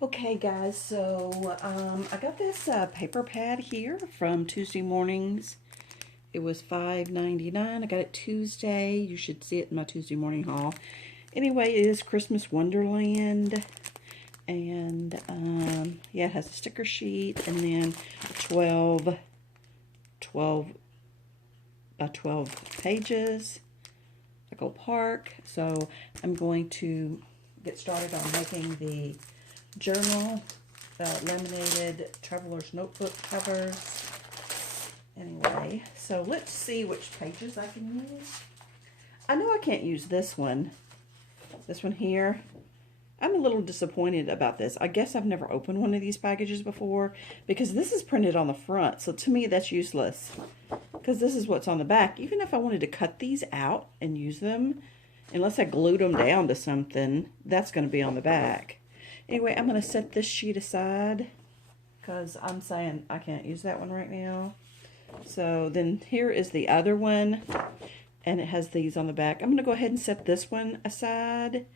Okay, guys, so I got this paper pad here from Tuesday Mornings. It was $5.99. I got it Tuesday. You should see it in my Tuesday morning haul. Anyway, it is Christmas Wonderland. And yeah, it has a sticker sheet and then 12 by 12 pages. Like a park. So I'm going to get started on making the journal, laminated traveler's notebook covers. Anyway, so let's see which pages I can use. I know I can't use this one here. I'm a little disappointed about this. I guess I've never opened one of these packages before because this is printed on the front. So to me, that's useless because this is what's on the back. Even if I wanted to cut these out and use them, unless I glued them down to something, that's going to be on the back. Anyway, I'm going to set this sheet aside because I'm saying I can't use that one right now. So then here is the other one, and it has these on the back. I'm going to go ahead and set this one aside,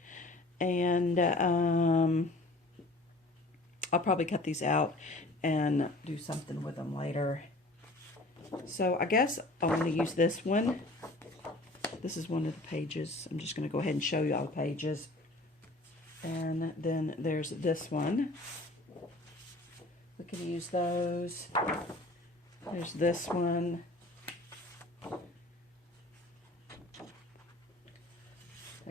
and I'll probably cut these out and do something with them later. So I guess I want to use this one. This is one of the pages. I'm just going to go ahead and show you all the pages. And then there's this one. We can use those. There's this one. I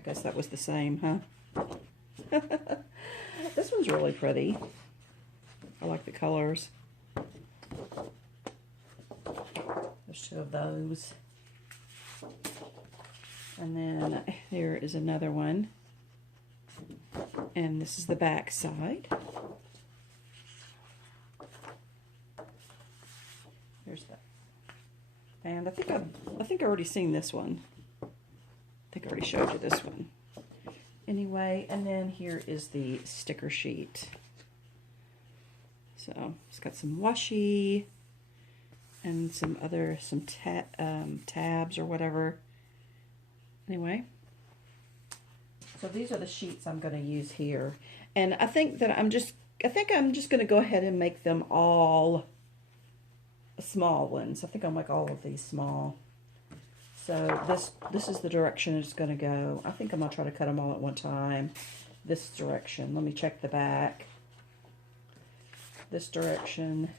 guess that was the same, huh? This one's really pretty. I like the colors. There's two of those. And then here is another one. And this is the back side. There's that. And I think I've already seen this one. I think I already showed you this one. Anyway, and then here is the sticker sheet. So it's got some washi and some tabs or whatever. Anyway. So these are the sheets I'm going to use here. And I think that I'm just going to go ahead and make them all small ones. I think I'll make all of these small. So this is the direction it's going to go. I think I'm going to try to cut them all at one time. This direction. Let me check the back. This direction.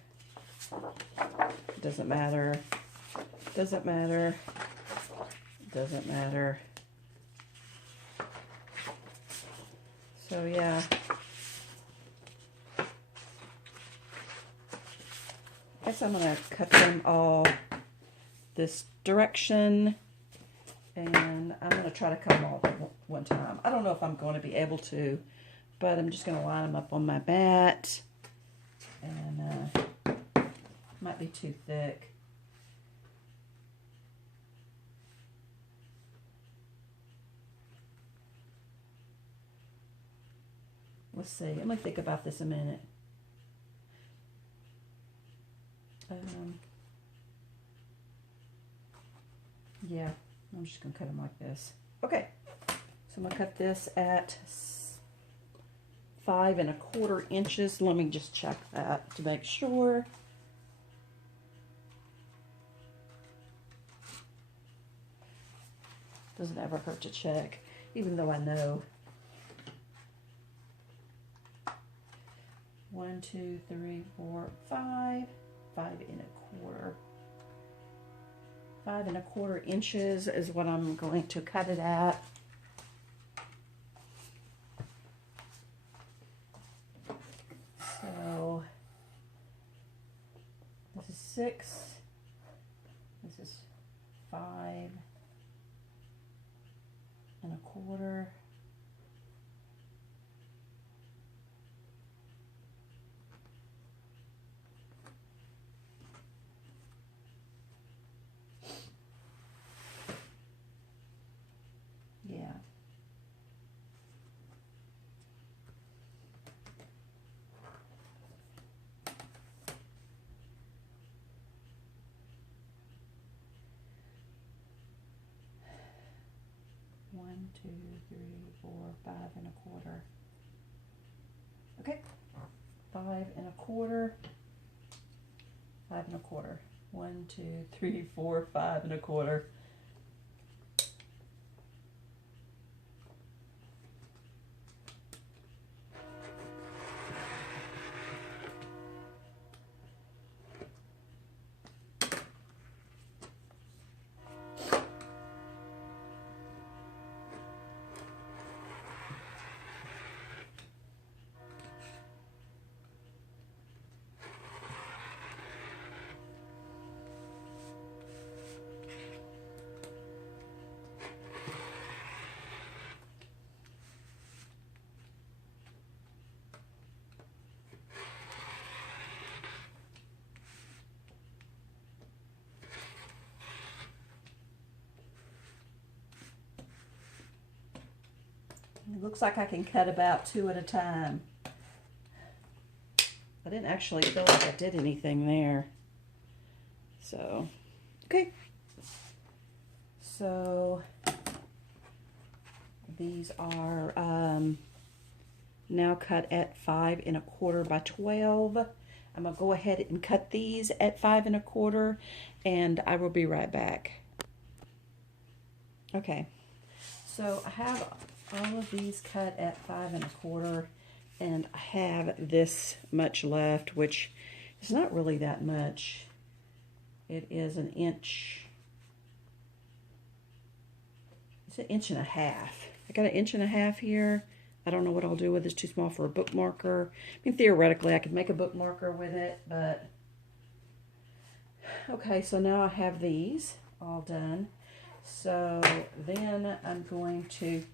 Doesn't matter. Doesn't matter. Doesn't matter. So yeah, I guess I'm going to cut them all this direction, and I'm going to try to cut them all at one time. I don't know if I'm going to be able to, but I'm just going to line them up on my mat, and might be too thick. Let's see. Let me think about this a minute. Yeah, I'm just going to cut them like this. Okay. So I'm going to cut this at 5 1/4 inches. Let me just check that to make sure. Doesn't ever hurt to check, even though I know. 1, 2, 3, 4, 5. 5 1/4. 5 1/4 inches is what I'm going to cut it at. So this is 6. This is 5 1/4. Yeah. One, two, three, four, 5 1/4. Okay, 5 1/4. 5 1/4. 1, 2, 3, 4, 5 1/4. It looks like I can cut about 2 at a time. I didn't actually feel like I did anything there. So, okay. So, these are now cut at 5 1/4 by 12. I'm going to go ahead and cut these at 5 1/4, and I will be right back. Okay, so I have all of these cut at 5 1/4, and I have this much left, which is not really that much. It is an inch. It's an inch and a half. I got an inch and a half here. I don't know what I'll do with it. It's too small for a bookmarker. I mean, theoretically, I could make a bookmarker with it, but okay, so now I have these all done. So then I'm going to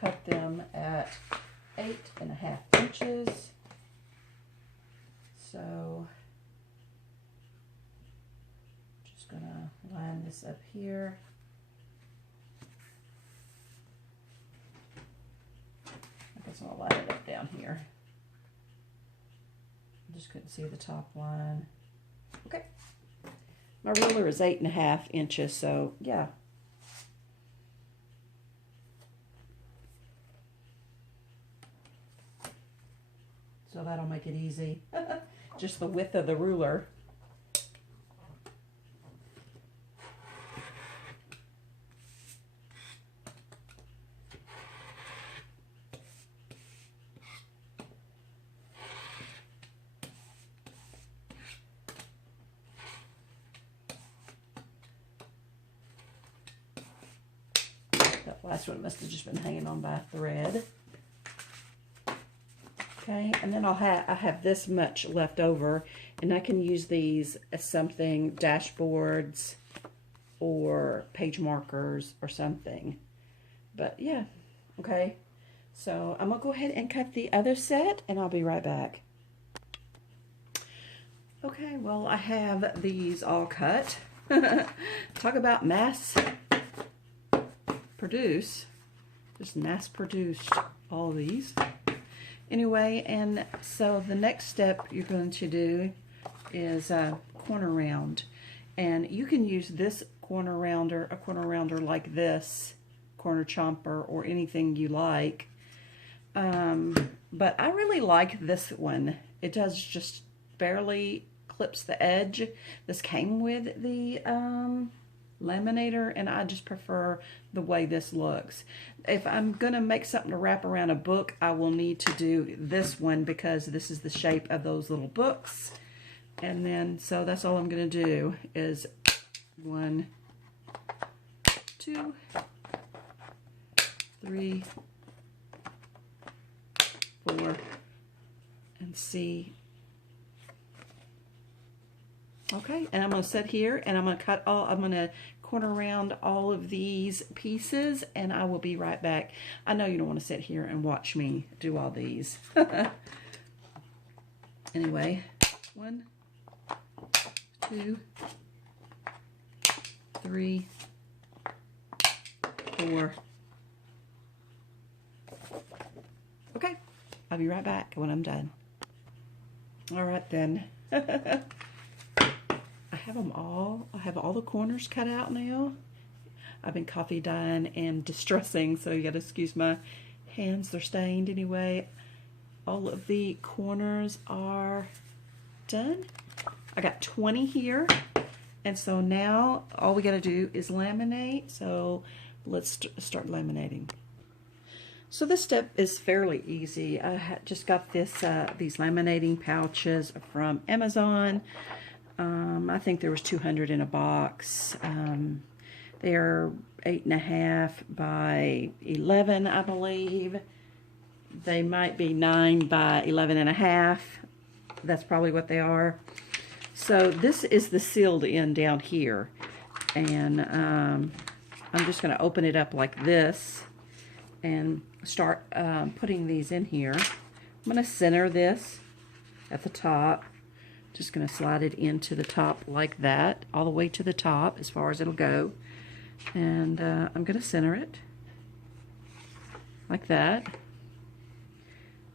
cut them at 8 1/2 inches. So just gonna line this up here. I guess I'll line it up down here. I just couldn't see the top line. Okay. My ruler is 8 1/2 inches, so yeah. So that'll make it easy. Just the width of the ruler. That last one must have just been hanging on by a thread. Okay, and then I have this much left over, and I can use these as something, dashboards or page markers or something. But yeah, okay. So I'm gonna go ahead and cut the other set, and I'll be right back. Okay, well, I have these all cut. Talk about mass produce. Just mass produced all of these. Anyway, and so the next step you're going to do is a corner round. And you can use this corner rounder, a corner rounder like this, corner chomper, or anything you like. But I really like this one. It does just barely clips the edge. This came with the laminator, and I just prefer the way this looks. If I'm gonna make something to wrap around a book, I will need to do this one because this is the shape of those little books. And then, so that's all I'm gonna do is 1, 2, 3, 4, and C. Okay, and I'm going to sit here, and I'm going to corner around all of these pieces, and I will be right back. I know you don't want to sit here and watch me do all these. Anyway, 1, 2, 3, 4. Okay, I'll be right back when I'm done. All right then. I have them all. I have all the corners cut out now. I've been coffee dyeing and distressing, so you gotta excuse my hands. They're stained anyway. all of the corners are done. I got 20 here, and so now all we got to do is laminate. So let's start laminating. So this step is fairly easy. I just got this these laminating pouches from Amazon. I think there was 200 in a box. They're 8.5 by 11, I believe. They might be 9 by 11.5. That's probably what they are. So this is the sealed end down here, and I'm just going to open it up like this and start putting these in here. I'm going to center this at the top. Just going to slide it into the top like that, all the way to the top as far as it'll go. And I'm going to center it like that.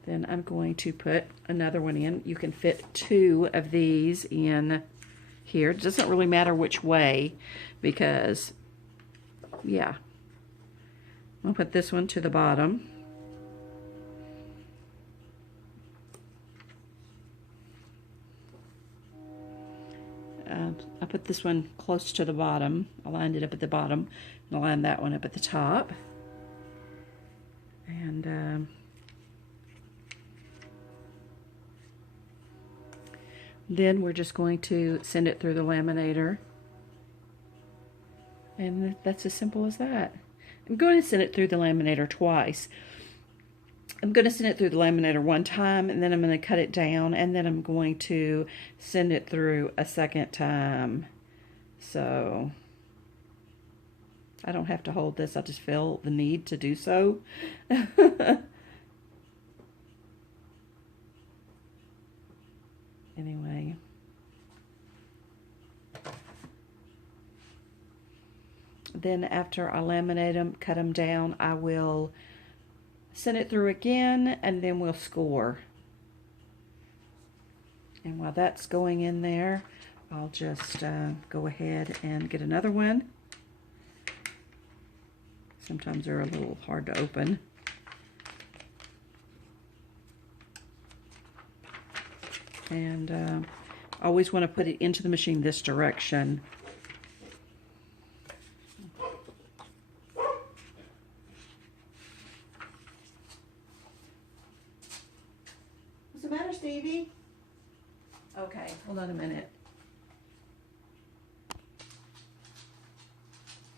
Then I'm going to put another one in. You can fit 2 of these in here. It doesn't really matter which way because, yeah. I'll put this one to the bottom. I put this one close to the bottom. I lined it up at the bottom, and I lined that one up at the top. And then we're just going to send it through the laminator. And that's as simple as that. I'm going to send it through the laminator twice. I'm going to send it through the laminator one time, and then I'm going to cut it down, and then I'm going to send it through a second time. So I don't have to hold this. I just feel the need to do so. Anyway. Then after I laminate them, cut them down, I will send it through again, and then we'll score. And while that's going in there, I'll just go ahead and get another one. Sometimes they're a little hard to open. And always want to put it into the machine this direction. What's the matter, Stevie? Okay, hold on a minute.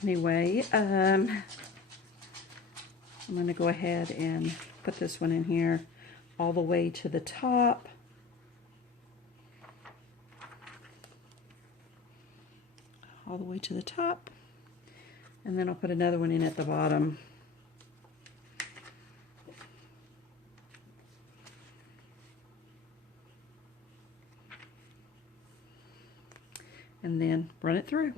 Anyway, I'm going to go ahead and put this one in here all the way to the top. All the way to the top. And then I'll put another one in at the bottom. And then run it through.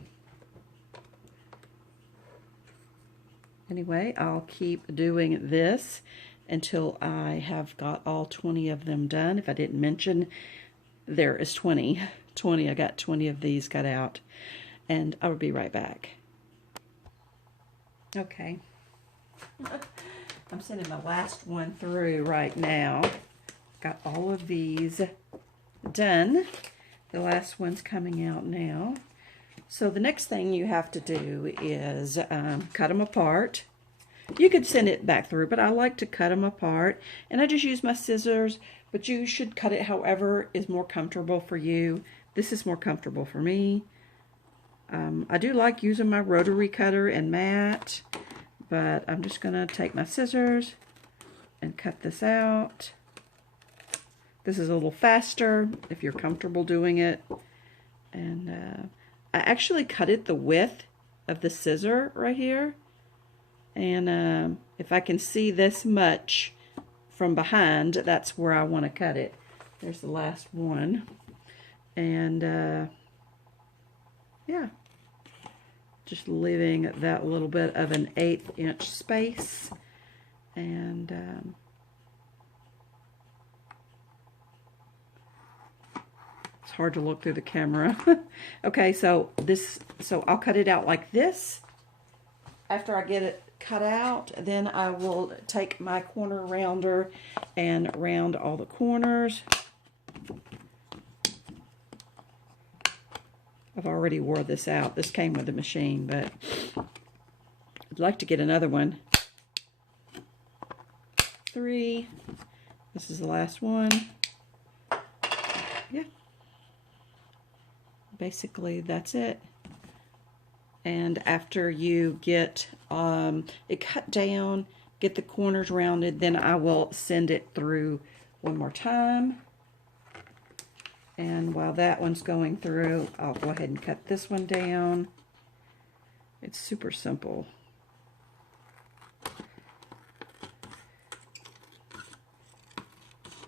Anyway, I'll keep doing this until I have got all 20 of them done. If I didn't mention, there is 20. I got 20 of these cut out. And I will be right back. Okay. I'm sending my last one through right now. Got all of these done. The last one's coming out now. So the next thing you have to do is cut them apart. You could send it back through, but I like to cut them apart. And I just use my scissors, but you should cut it however is more comfortable for you. This is more comfortable for me. I do like using my rotary cutter and mat, but I'm just going to take my scissors and cut this out. This is a little faster if you're comfortable doing it. And I actually cut it the width of the scissor right here. And if I can see this much from behind, that's where I want to cut it. There's the last one. And yeah, just leaving that little bit of an 1/8 inch space. And it's hard to look through the camera. Okay, so I'll cut it out like this after I get it cut out, then I will take my corner rounder and round all the corners. I've already wore this out. This came with the machine, but I'd like to get another one. 3. This is the last one. Yeah. Basically, that's it. And after you get it cut down, get the corners rounded, then I will send it through one more time. And while that one's going through, I'll go ahead and cut this one down. It's super simple.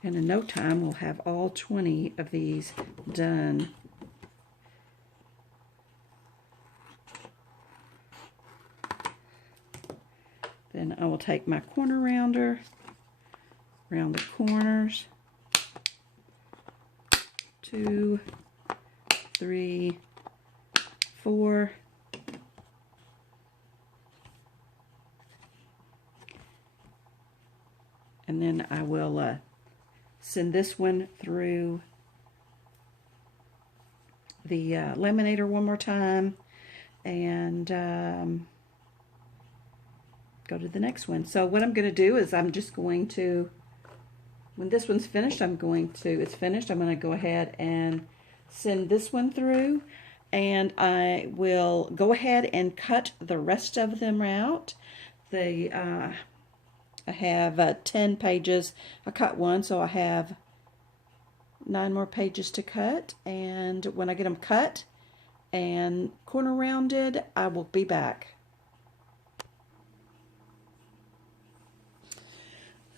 And in no time, we'll have all 20 of these done. Then I will take my corner rounder, round the corners. 2, 3, 4. And then I will send this one through the laminator one more time and go to the next one. So what I'm going to do is I'm just going to, when this one's finished, I'm going to go ahead and send this one through, and I will go ahead and cut the rest of them out. I have 10 pages. I cut one, so I have 9 more pages to cut, and when I get them cut and corner rounded, I will be back.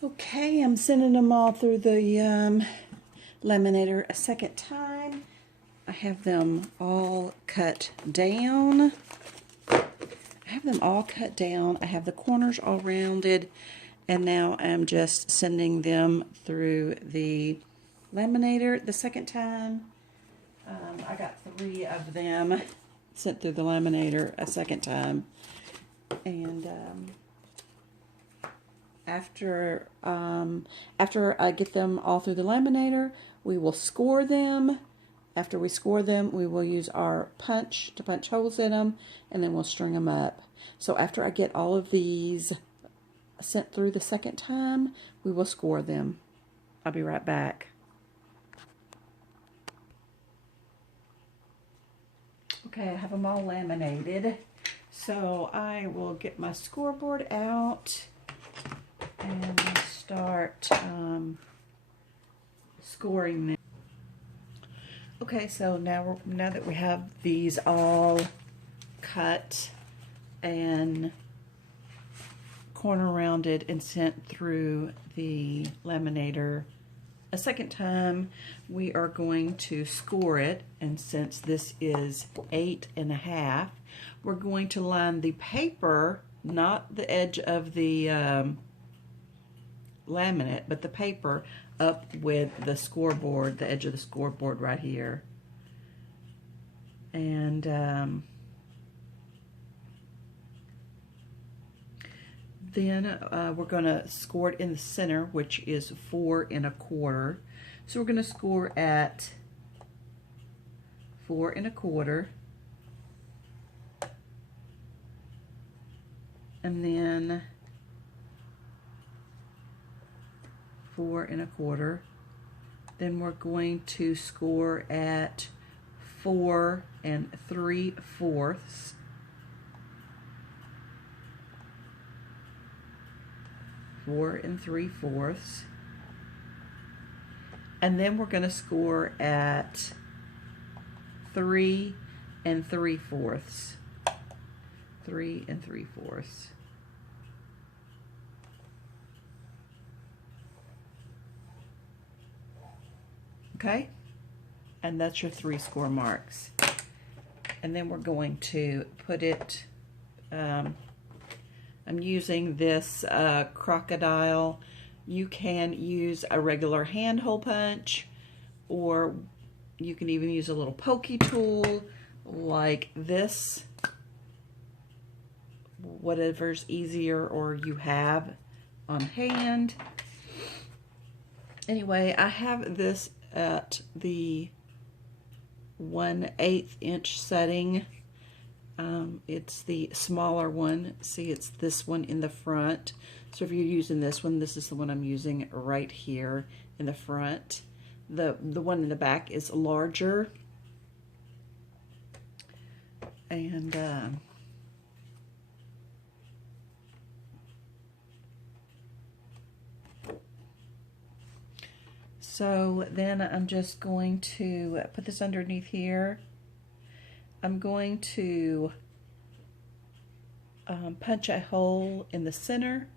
Okay, I'm sending them all through the laminator a second time. I have them all cut down. I have the corners all rounded, and now I'm just sending them through the laminator the second time. I got 3 of them sent through the laminator a second time, and after I get them all through the laminator, we will score them. After we score them, we will use our punch to punch holes in them, and then we'll string them up. So after I get all of these sent through the second time, we will score them. I'll be right back. Okay, I have them all laminated. So I will get my scoreboard out and start scoring them. Okay, so now that we have these all cut and corner rounded and sent through the laminator a second time, we are going to score it. And since this is 8.5, we're going to line the paper, not the edge of the laminate, but the paper up with the scoreboard, the edge of the scoreboard right here. And then we're going to score it in the center, which is 4 1/4. So we're going to score at 4 1/4. And then 4 1/4. Then we're going to score at 4 3/4. 4 3/4. And then we're going to score at 3 3/4. 3 3/4. Okay, and that's your 3 score marks. And then we're going to put it, I'm using this crocodile. You can use a regular hand hole punch, or you can even use a little pokey tool like this whatever's easier or you have on hand. Anyway, I have this at the 1/8 inch setting. It's the smaller one. See, it's this one in the front. So if you're using this one, this is the one I'm using right here in the front. The one in the back is larger. And so then I'm just going to put this underneath here. I'm going to punch a hole in the center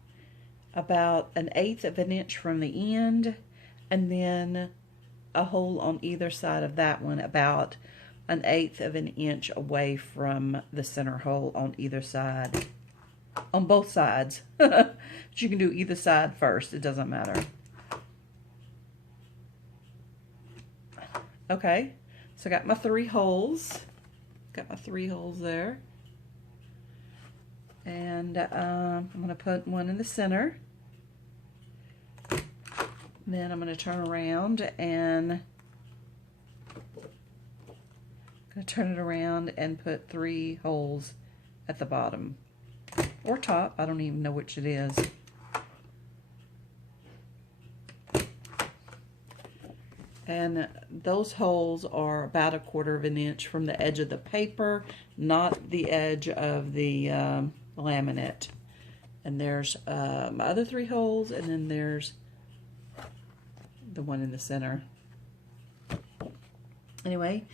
about 1/8 of an inch from the end, and then a hole on either side of that one about 1/8 of an inch away from the center hole on either side, on both sides. But you can do either side first, it doesn't matter. Okay, so I got my 3 holes. Got my 3 holes there. And I'm going to put one in the center. Then I'm going to turn around and turn it around and put 3 holes at the bottom. Or top, I don't even know which it is. And those holes are about 1/4 of an inch from the edge of the paper, not the edge of the laminate. And there's my other 3 holes, and then there's the one in the center. Anyway,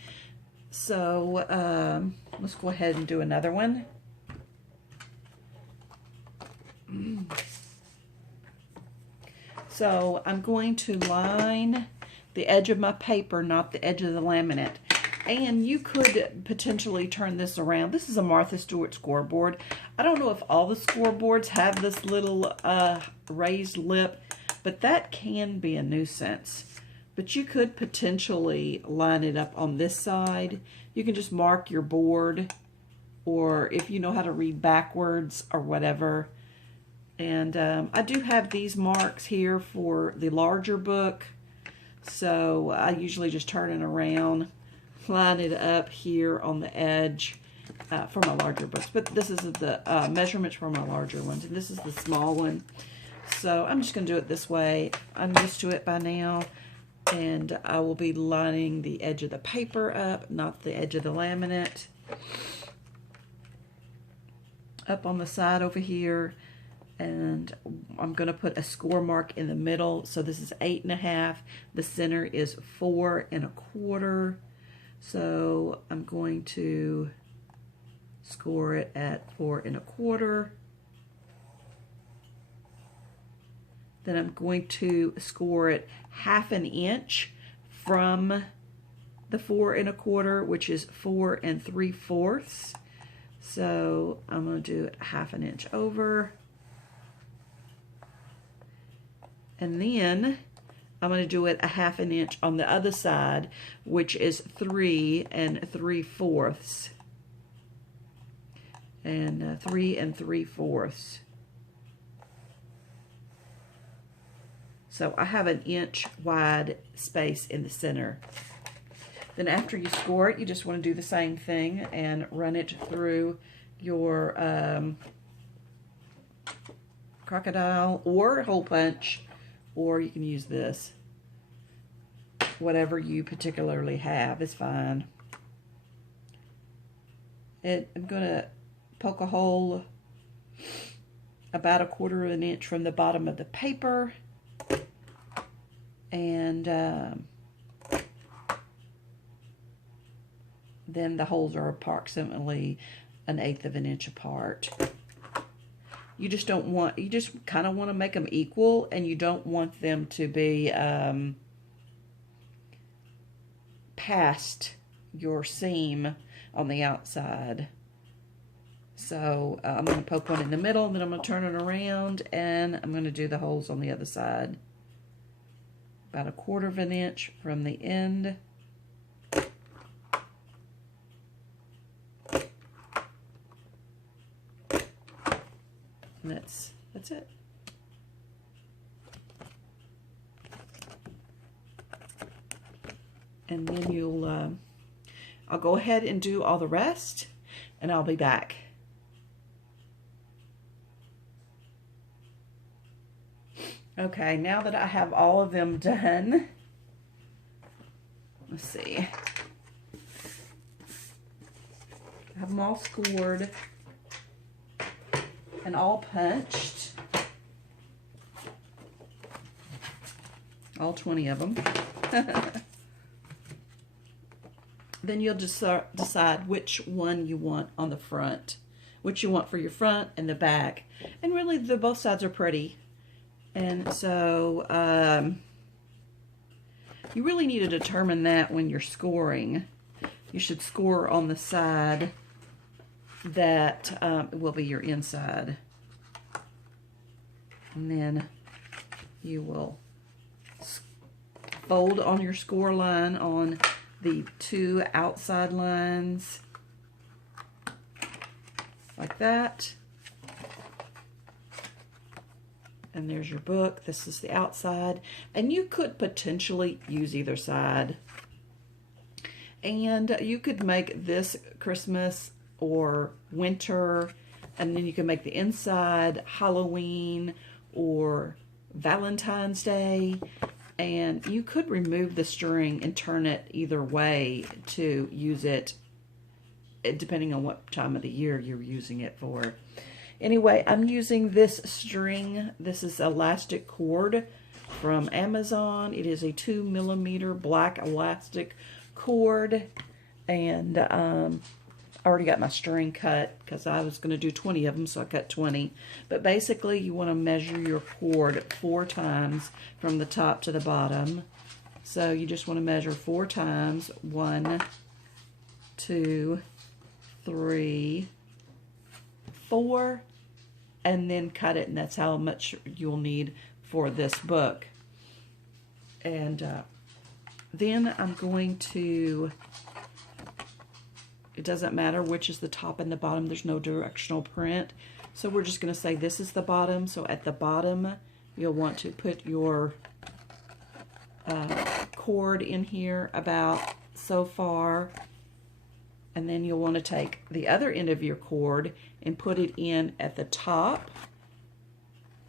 so let's go ahead and do another one. So I'm going to line the edge of my paper, not the edge of the laminate. And you could potentially turn this around. This is a Martha Stewart scoreboard. I don't know if all the scoreboards have this little raised lip, but that can be a nuisance. But you could potentially line it up on this side. You can just mark your board, or if you know how to read backwards or whatever. And I do have these marks here for the larger book. So I usually just turn it around, line it up here on the edge for my larger books. But this is the measurements for my larger ones, and this is the small one. So I'm just going to do it this way. I'm used to it by now, and I will be lining the edge of the paper up, not the edge of the laminate. Up on the side over here. And I'm going to put a score mark in the middle. So this is 8.5. The center is 4 1/4. So I'm going to score it at 4 1/4. Then I'm going to score it 1/2 inch from the 4 1/4, which is 4 3/4. So I'm going to do it 1/2 inch over. And then I'm going to do it 1/2 inch on the other side, which is 3 3/4. And 3 3/4. So I have an inch wide space in the center. Then after you score it, you just want to do the same thing and run it through your crocodile or hole punch. Or you can use this. Whatever you particularly have is fine. I'm going to poke a hole about 1/4 of an inch from the bottom of the paper. And then the holes are approximately 1/8 of an inch apart. You just don't want, you just kind of want to make them equal, and you don't want them to be past your seam on the outside. So I'm going to poke one in the middle, and then I'm going to turn it around, and I'm going to do the holes on the other side. About 1/4 of an inch from the end. That's it. And then you'll, I'll go ahead and do all the rest, and I'll be back. Okay, now that I have all of them done, let's see. I have them all scored and all punched. All 20 of them. Then you'll just decide which one you want on the front, which you want for your front and the back. And really, both sides are pretty. And so you really need to determine that when you're scoring. You should score on the side that will be your inside. And then you will fold on your score line on the 2 outside lines like that. And there's your book. This is the outside. And you could potentially use either side. And you could make this Christmas or winter. And then you can make the inside Halloween or Valentine's Day. And you could remove the string and turn it either way to use it, depending on what time of the year you're using it for. Anyway, I'm using this string. This is elastic cord from Amazon. It is a 2mm black elastic cord. And I already got my string cut because I was going to do 20 of them, so I cut 20. But basically, you want to measure your cord 4 times from the top to the bottom. So you just want to measure 4 times. 1, 2, 3, 4, and then cut it, and that's how much you'll need for this book. And then I'm going to, it doesn't matter which is the top and the bottom, there's no directional print. So we're just going to say this is the bottom. So at the bottom, you'll want to put your cord in here about so far. And then you'll want to take the other end of your cord and put it in at the top.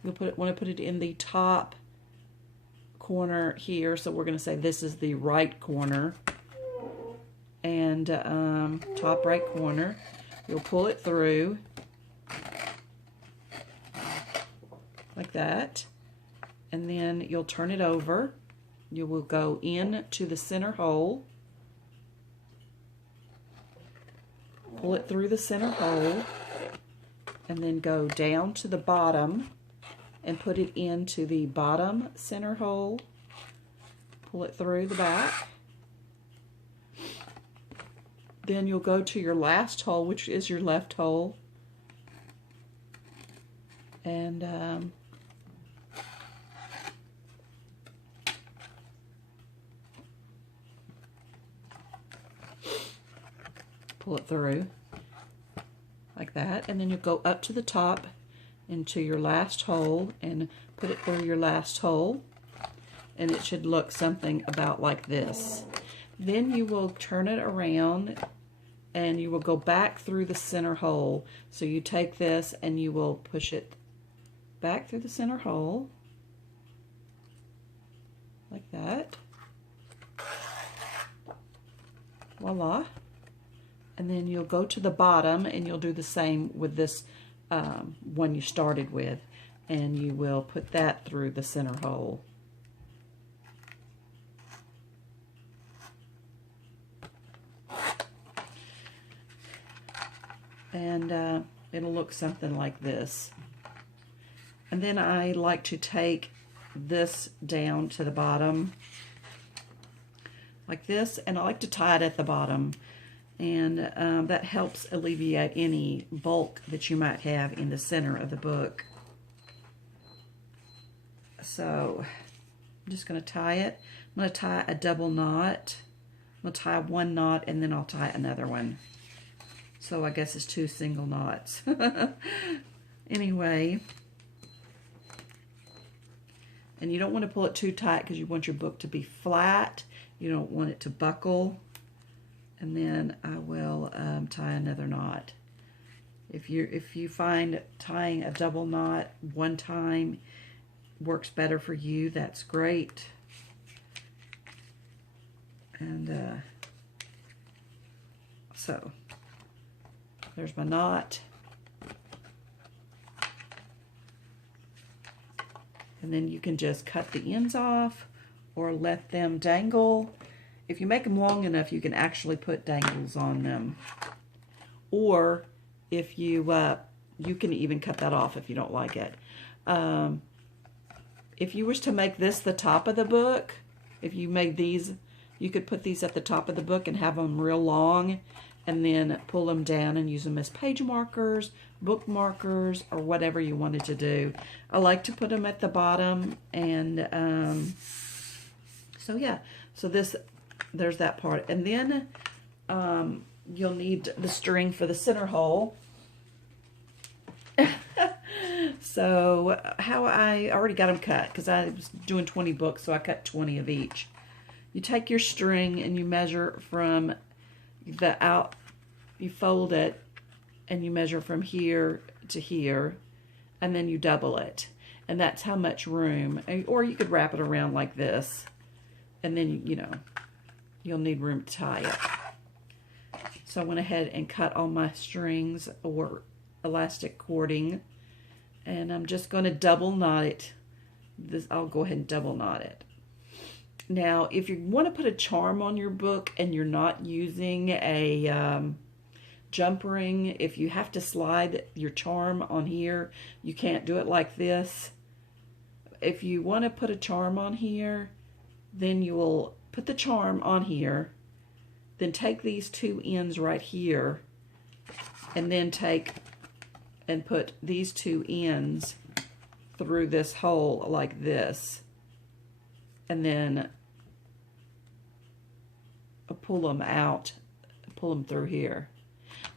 You'll want to put it in the top corner here. So we're going to say this is the right corner. And top right corner. You'll pull it through like that. And then you'll turn it over. You will go in to the center hole. Pull it through the center hole, and then go down to the bottom and put it into the bottom center hole. Pull it through the back. Then you'll go to your last hole, which is your left hole, and pull it through like that, and then you go up to the top into your last hole and put it through your last hole, and it should look something about like this. Then you will turn it around and you will go back through the center hole. So you take this and you will push it back through the center hole like that. Voila. And then you'll go to the bottom and you'll do the same with this one you started with, and you will put that through the center hole. And it'll look something like this. And then I like to take this down to the bottom like this, and I like to tie it at the bottom. And that helps alleviate any bulk that you might have in the center of the book. So I'm just going to tie it. I'm going to tie a double knot. I'm going to tie one knot and then I'll tie another one. So I guess it's 2 single knots. Anyway, And you don't want to pull it too tight because you want your book to be flat. You don't want it to buckle. And then I will tie another knot. If you find tying a double knot one time works better for you, that's great. And so there's my knot. And then you can just cut the ends off or let them dangle. If you make them long enough, you can actually put dangles on them. Or if you can even cut that off if you don't like it. If you wish to make this the top of the book, if you made these, you could put these at the top of the book and have them real long, and then pull them down and use them as page markers, book markers, or whatever you wanted to do. I like to put them at the bottom, and so yeah, so there's that part. And then you'll need the string for the center hole. So how I already got them cut, because I was doing 20 books, so I cut 20 of each. You take your string and you measure from the out, you fold it and you measure from here to here, and then you double it, and that's how much room. Or you could wrap it around like this, and then you'll need room to tie it. So I went ahead and cut all my strings or elastic cording, and I'm just going to double knot it. I'll go ahead and double knot it. Now, if you want to put a charm on your book and you're not using a jump ring, if you have to slide your charm on here, you can't do it like this. If you want to put a charm on here, then you will put the charm on here, then take these two ends right here, and then take and put these two ends through this hole like this, and then pull them out, pull them through here.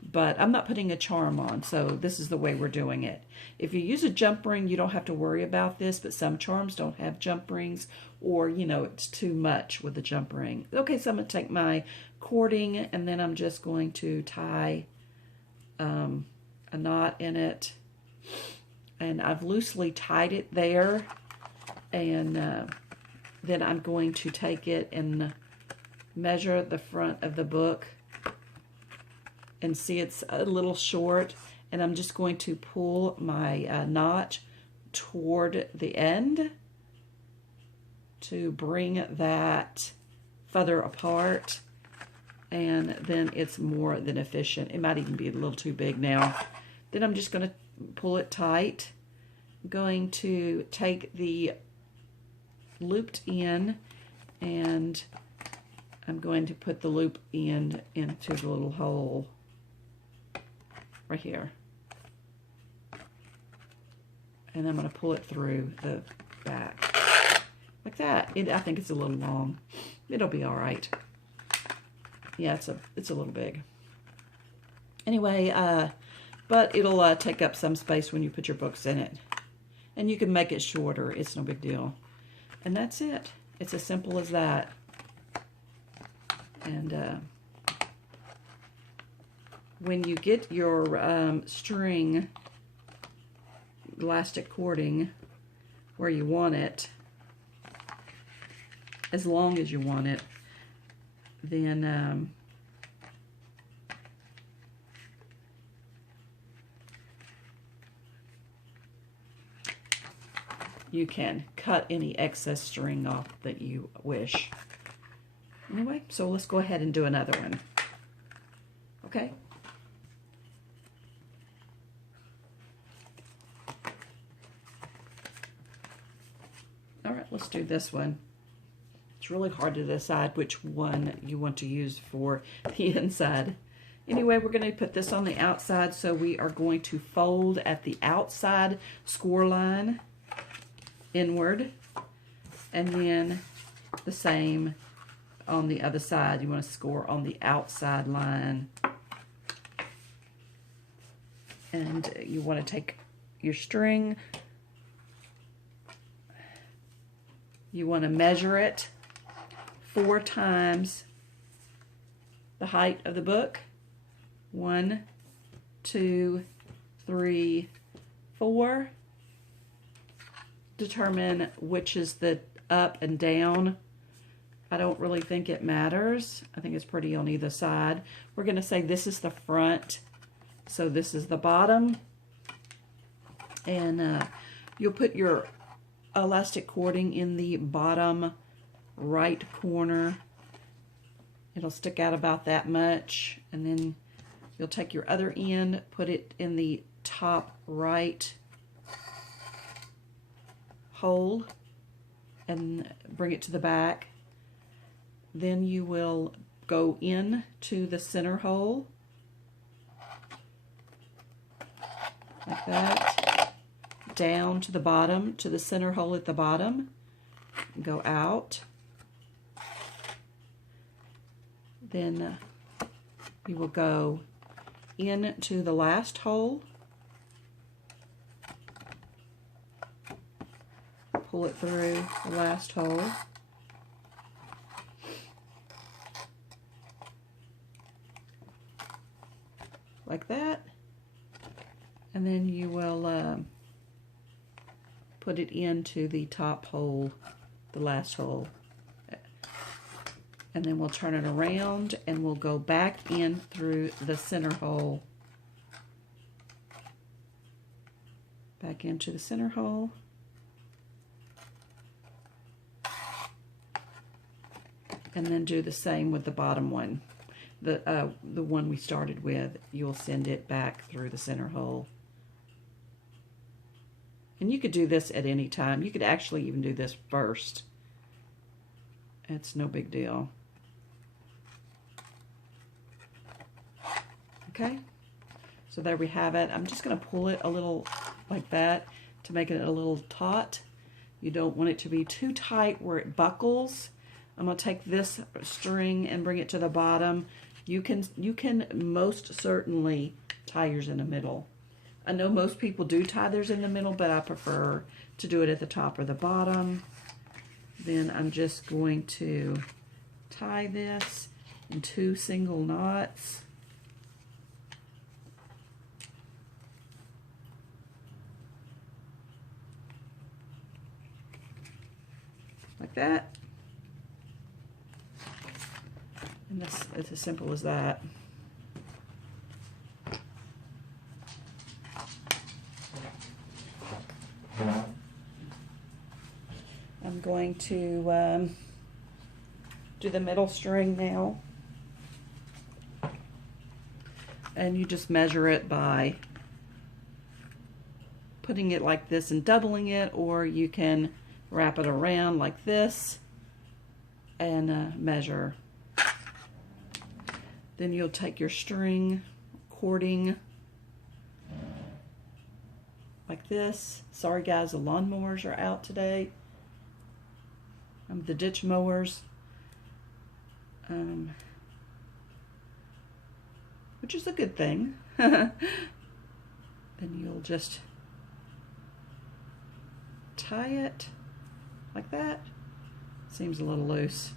But I'm not putting a charm on, so this is the way we're doing it. If you use a jump ring, you don't have to worry about this, but some charms don't have jump rings, or, it's too much with the jump ring. Okay, so I'm going to take my cording, and then I'm just going to tie a knot in it. And I've loosely tied it there, and then I'm going to take it and measure the front of the book, and see it's a little short, and I'm just going to pull my knot toward the end to bring that further apart, and then it's more than efficient. It might even be a little too big now. Then I'm just going to pull it tight. I'm going to take the looped end, and I'm going to put the loop end into the little hole right here. And I'm going to pull it through the back like that. I think it's a little long. It'll be all right. Yeah, it's a little big. Anyway, but it'll take up some space when you put your books in it. And you can make it shorter. It's no big deal. And that's it. It's as simple as that. And when you get your string elastic cording where you want it, as long as you want it, then you can cut any excess string off that you wish. Anyway, so let's go ahead and do another one. Okay. All right, let's do this one. It's really hard to decide which one you want to use for the inside. Anyway, we're going to put this on the outside, so we are going to fold at the outside score line inward, and then the same on the other side. You want to score on the outside line, and you want to take your string You want to measure it 4 times the height of the book. 1, 2, 3, 4. Determine which is the up and down. I don't really think it matters. I think it's pretty on either side. We're going to say this is the front, so this is the bottom. And you'll put your elastic cording in the bottom right corner. It'll stick out about that much, and then you'll take your other end, put it in the top right hole, and bring it to the back. Then you will go in to the center hole, like that, down to the bottom, to the center hole at the bottom, go out. Then you will go into the last hole, pull it through the last hole, like that, and then you will put it into the top hole, the last hole, and then we'll turn it around and we'll go back in through the center hole, back into the center hole, and then do the same with the bottom one. The one we started with, you'll send it back through the center hole. And you could do this at any time. You could actually even do this first. It's no big deal. Okay, so there we have it. I'm just going to pull it a little like that to make it a little taut. You don't want it to be too tight where it buckles. I'm going to take this string and bring it to the bottom. You can most certainly tie yours in the middle. I know most people do tie theirs in the middle, but I prefer to do it at the top or the bottom. Then I'm just going to tie this in 2 single knots. Like that. And it's as simple as that. I'm going to do the middle string now. And you just measure it by putting it like this and doubling it, or you can wrap it around like this and measure. Then you'll take your string cording like this. Sorry guys, the lawnmowers are out today. The ditch mowers. Which is a good thing. Then you'll just tie it like that. Seems a little loose.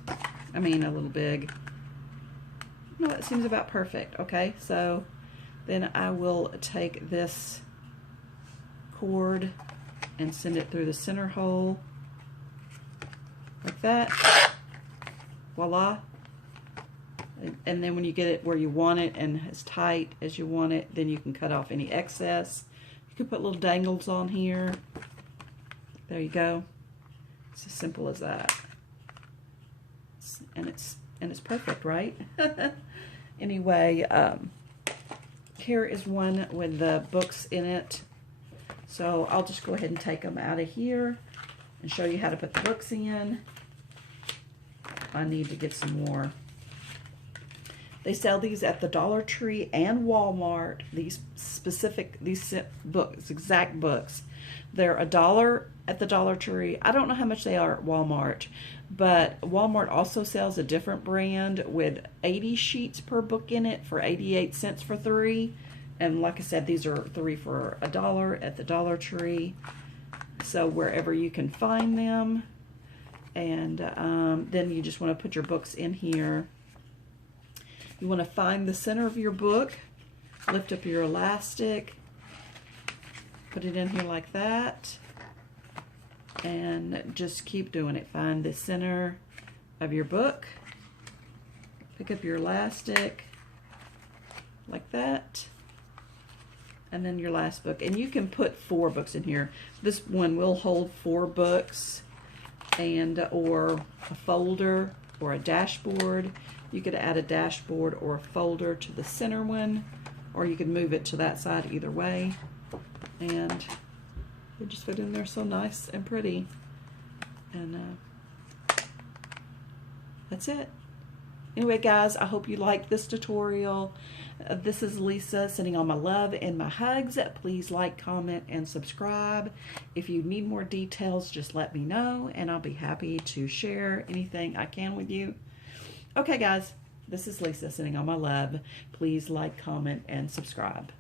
I mean, a little big. No, that seems about perfect. Okay, so then I will take this cord and send it through the center hole like that. Voila. And then when you get it where you want it and as tight as you want it, then you can cut off any excess. You can put little dangles on here. There you go. It's as simple as that. And it's perfect, right? Anyway, here is one with the books in it. So I'll just go ahead and take them out of here and show you how to put the books in. I need to get some more. They sell these at the Dollar Tree and Walmart. These books, exact books. They're $1 at the Dollar Tree. I don't know how much they are at Walmart, but Walmart also sells a different brand with 80 sheets per book in it for 88 cents for 3. And like I said, these are 3 for $1 at the Dollar Tree. So wherever you can find them, And then you just want to put your books in here. You want to find the center of your book, lift up your elastic, put it in here like that, and just keep doing it. Find the center of your book, pick up your elastic like that, and then your last book. And you can put 4 books in here. This one will hold 4 books, and or a folder or a dashboard. You could add a dashboard or a folder to the center one, or you could move it to that side, either way. And they just fit in there so nice and pretty. And that's it. Anyway, guys, I hope you liked this tutorial. This is Lisa sending all my love and my hugs. Please like, comment, and subscribe. If you need more details, just let me know, and I'll be happy to share anything I can with you. Okay, guys, this is Lisa sending all my love. Please like, comment, and subscribe.